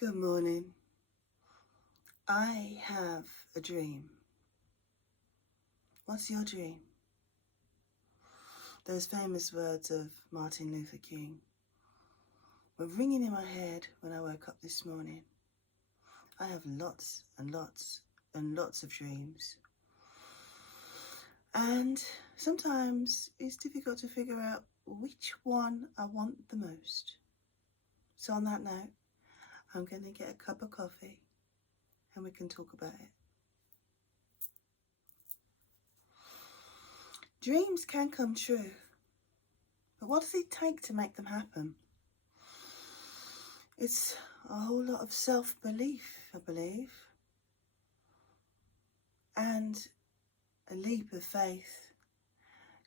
Good morning. I have a dream. What's your dream? Those famous words of Martin Luther King were ringing in my head when I woke up this morning. I have lots and lots and lots of dreams. And sometimes it's difficult to figure out which one I want the most. So on that note, I'm going to get a cup of coffee and we can talk about it. Dreams can come true, but what does it take to make them happen? It's a whole lot of self-belief, I believe, and a leap of faith,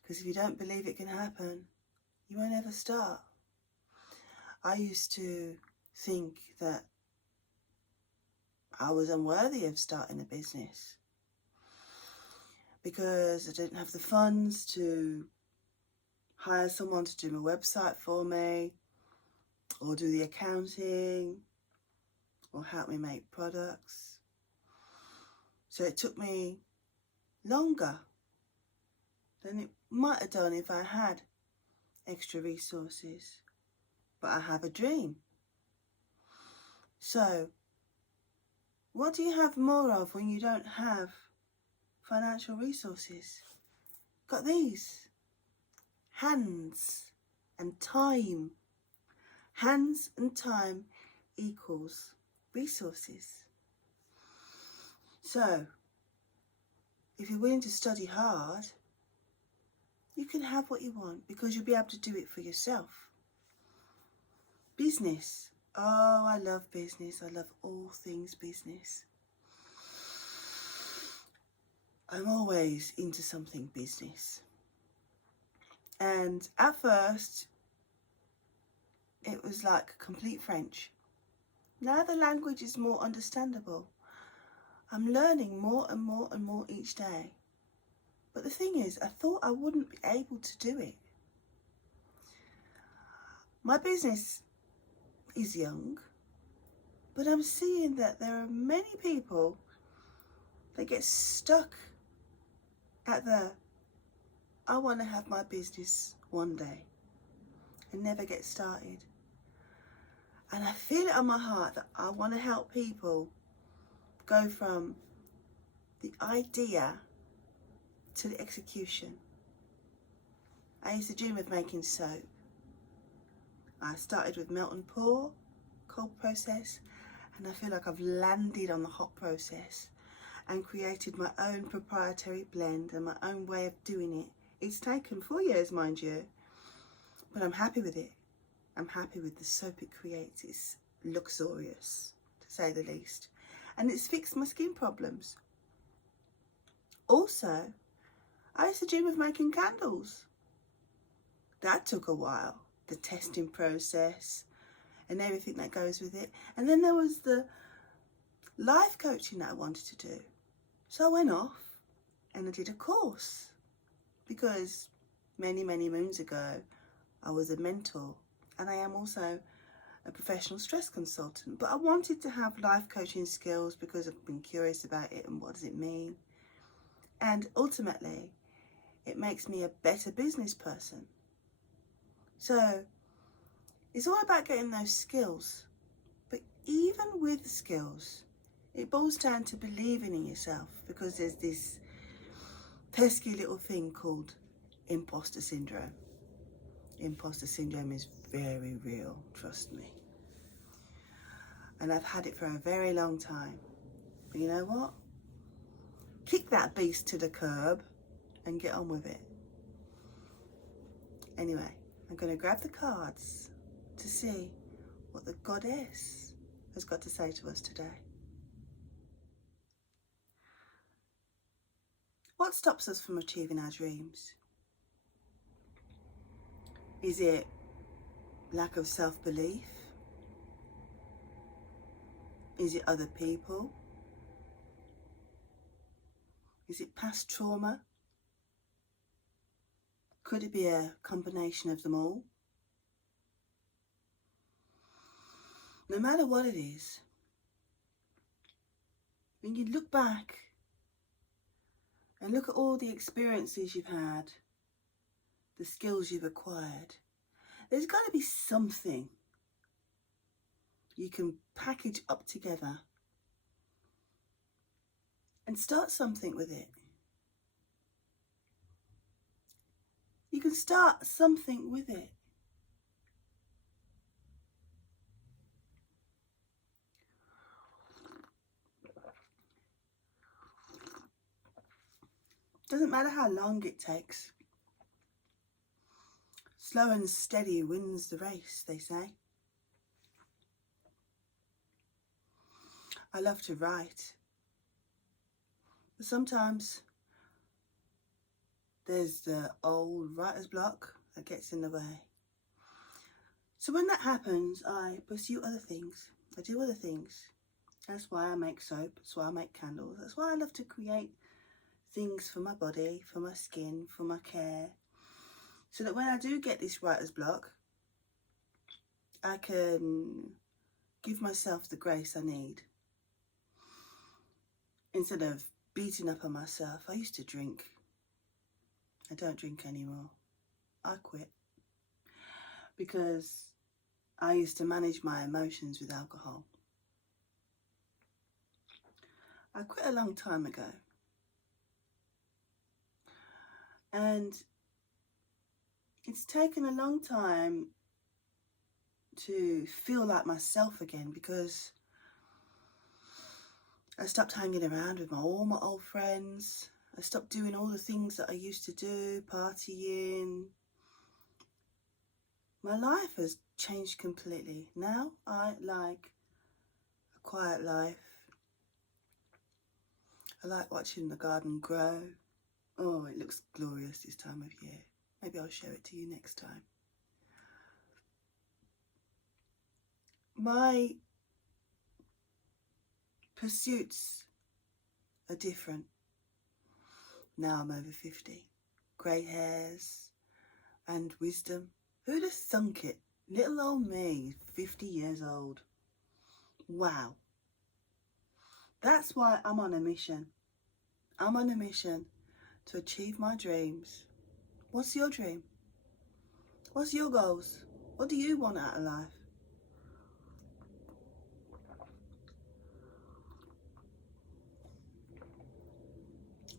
because if you don't believe it can happen, you won't ever start. I used to think that I was unworthy of starting a business because I didn't have the funds to hire someone to do my website for me, or do the accounting, or help me make products. So it took me longer than it might have done if I had extra resources. But I have a dream. So, what do you have more of when you don't have financial resources? Got these. Hands and time. Hands and time equals resources. So, if you're willing to study hard, you can have what you want because you'll be able to do it for yourself. Business. Oh, I love business. I love all things business. I'm always into something business. And at first, it was like complete French. Now the language is more understandable. I'm learning more and more and more each day. But the thing is, I thought I wouldn't be able to do it. My business is young, but I'm seeing that there are many people that get stuck at I want to have my business one day and never get started. And I feel it on my heart that I want to help people go from the idea to the execution. I used to dream of making soap. I started with melt and pour, cold process, and I feel like I've landed on the hot process and created my own proprietary blend and my own way of doing it. It's taken 4 years, mind you, but I'm happy with it. I'm happy with the soap it creates. It's luxurious, to say the least. And it's fixed my skin problems. Also, I used to dream of making candles. That took a while, the testing process and everything that goes with it. And then there was the life coaching that I wanted to do. So I went off and I did a course because many, many moons ago, I was a mentor and I am also a professional stress consultant. But I wanted to have life coaching skills because I've been curious about it and what does it mean. And ultimately, it makes me a better business person. So it's all about getting those skills. But even with skills, it boils down to believing in yourself because there's this pesky little thing called imposter syndrome. Imposter syndrome is very real, trust me. And I've had it for a very long time. But you know what? Kick that beast to the curb and get on with it. Anyway, I'm going to grab the cards to see what the goddess has got to say to us today. What stops us from achieving our dreams? Is it lack of self-belief? Is it other people? Is it past trauma? Could it be a combination of them all? no matter what it is, when you look back and look at all the experiences you've had, the skills you've acquired, there's got to be something you can package up together and start something with it. You can start something with it. Doesn't matter how long it takes. Slow and steady wins the race, they say. I love to write, but sometimes there's the old writer's block that gets in the way. So when that happens, I pursue other things. I do other things. That's why I make soap. That's why I make candles. That's why I love to create things for my body, for my skin, for my care. So that when I do get this writer's block, I can give myself the grace I need. Instead of beating up on myself. I used to drink. I don't drink anymore. I quit. Because I used to manage my emotions with alcohol. I quit a long time ago. And it's taken a long time to feel like myself again, because I stopped hanging around with all my old friends. I stopped doing all the things that I used to do, partying. My life has changed completely. Now I like a quiet life. I like watching the garden grow. Oh, it looks glorious this time of year. Maybe I'll show it to you next time. My pursuits are different. Now I'm over 50. Grey hairs and wisdom. Who'd have thunk it? Little old me, 50 years old. Wow. That's why I'm on a mission. I'm on a mission to achieve my dreams. What's your dream? What's your goals? What do you want out of life?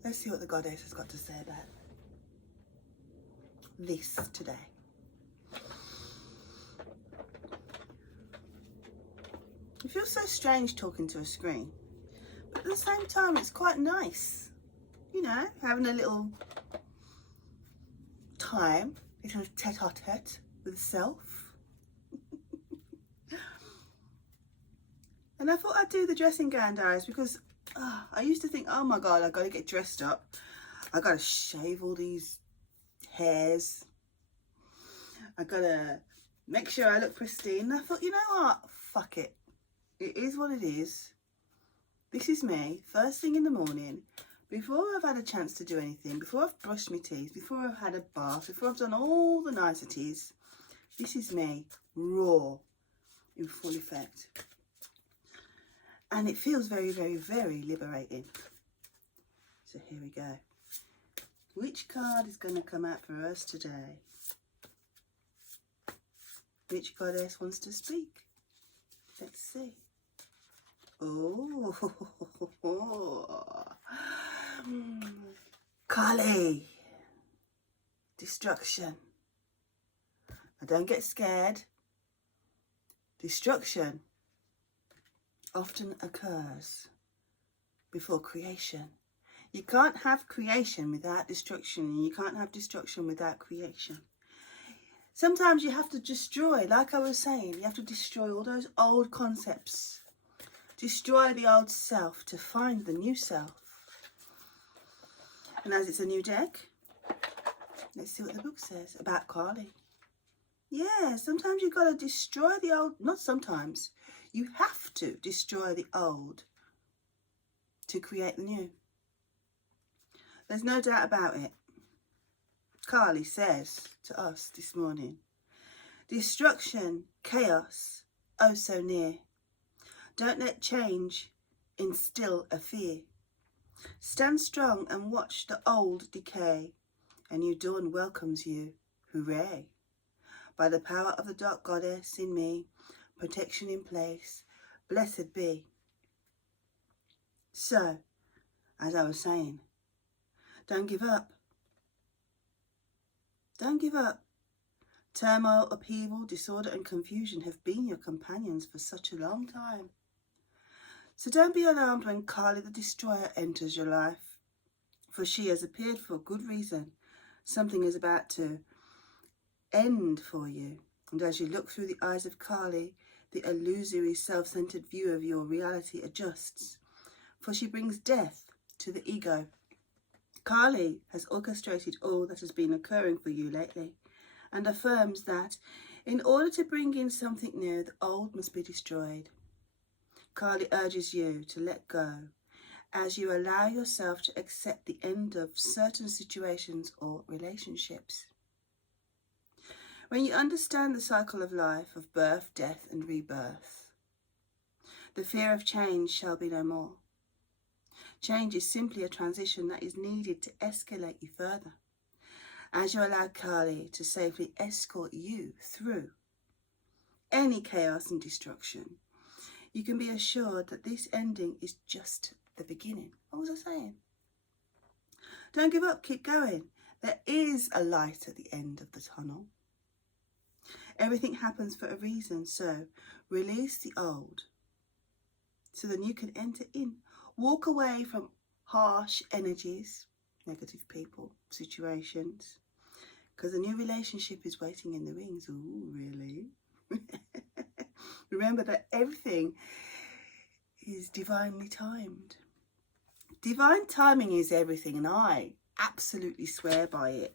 Let's see what the goddess has got to say about this today. It feels so strange talking to a screen, but at the same time it's quite nice, you know, having a little time, a little tete-a-tete with self. And I thought I'd do the dressing gown diaries because I used to think, oh my god, I've got to get dressed up, I've got to shave all these hairs, I've got to make sure I look pristine. And I thought, you know what, fuck it. It is what it is. This is me, first thing in the morning, before I've had a chance to do anything, before I've brushed my teeth, before I've had a bath, before I've done all the niceties. This is me, raw, in full effect. And it feels very, very, very liberating. So here we go. Which card is going to come out for us today? Which goddess wants to speak? Let's see. Oh, Kali, destruction. Now don't get scared. Destruction often occurs before creation. You can't have creation without destruction, and you can't have destruction without creation. Sometimes you have to destroy, like I was saying, you have to destroy all those old concepts. Destroy the old self to find the new self. And as it's a new deck, let's see what the book says about Kali. Yeah, sometimes you've got to destroy the old. Not sometimes. You have to destroy the old to create the new. There's no doubt about it. Kali says to us this morning, destruction, chaos, oh so near. Don't let change instill a fear. Stand strong and watch the old decay. A new dawn welcomes you. Hooray! By the power of the dark goddess in me, protection in place, blessed be. So, as I was saying, don't give up. Don't give up. Turmoil, upheaval, disorder and confusion have been your companions for such a long time. So don't be alarmed when Kali the Destroyer enters your life, for she has appeared for a good reason. Something is about to end for you. And as you look through the eyes of Kali, the illusory self-centered view of your reality adjusts, for she brings death to the ego. Kali has orchestrated all that has been occurring for you lately and affirms that in order to bring in something new, the old must be destroyed. Kali urges you to let go as you allow yourself to accept the end of certain situations or relationships. When you understand the cycle of life, of birth, death and rebirth, the fear of change shall be no more. Change is simply a transition that is needed to escalate you further. As you allow Kali to safely escort you through any chaos and destruction, you can be assured that this ending is just the beginning. What was I saying? Don't give up, keep going. There is a light at the end of the tunnel. Everything happens for a reason, so release the old so the new can enter in. Walk away from harsh energies, negative people, situations, because a new relationship is waiting in the wings. Ooh, really? Remember that everything is divinely timed. Divine timing is everything, and I absolutely swear by it.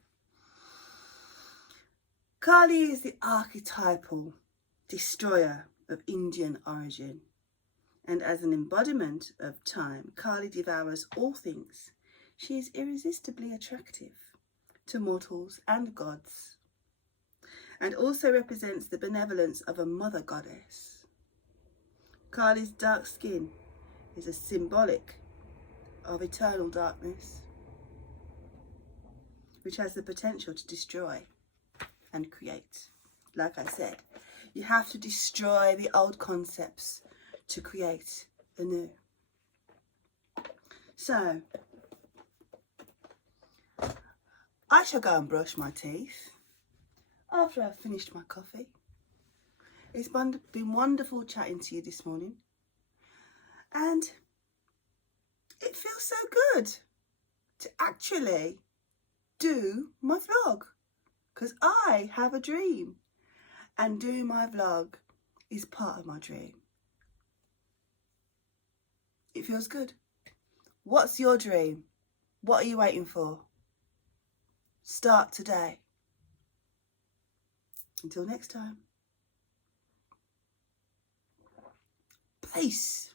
Kali is the archetypal destroyer of Indian origin, and as an embodiment of time, Kali devours all things. She is irresistibly attractive to mortals and gods, and also represents the benevolence of a mother goddess. Kali's dark skin is a symbolic of eternal darkness, which has the potential to destroy and create. Like I said, you have to destroy the old concepts to create the new. So, I shall go and brush my teeth after I've finished my coffee. It's been wonderful chatting to you this morning, and it feels so good to actually do my vlog, because I have a dream and doing my vlog is part of my dream. It feels good. What's your dream? What are you waiting for? Start today. Until next time. Peace.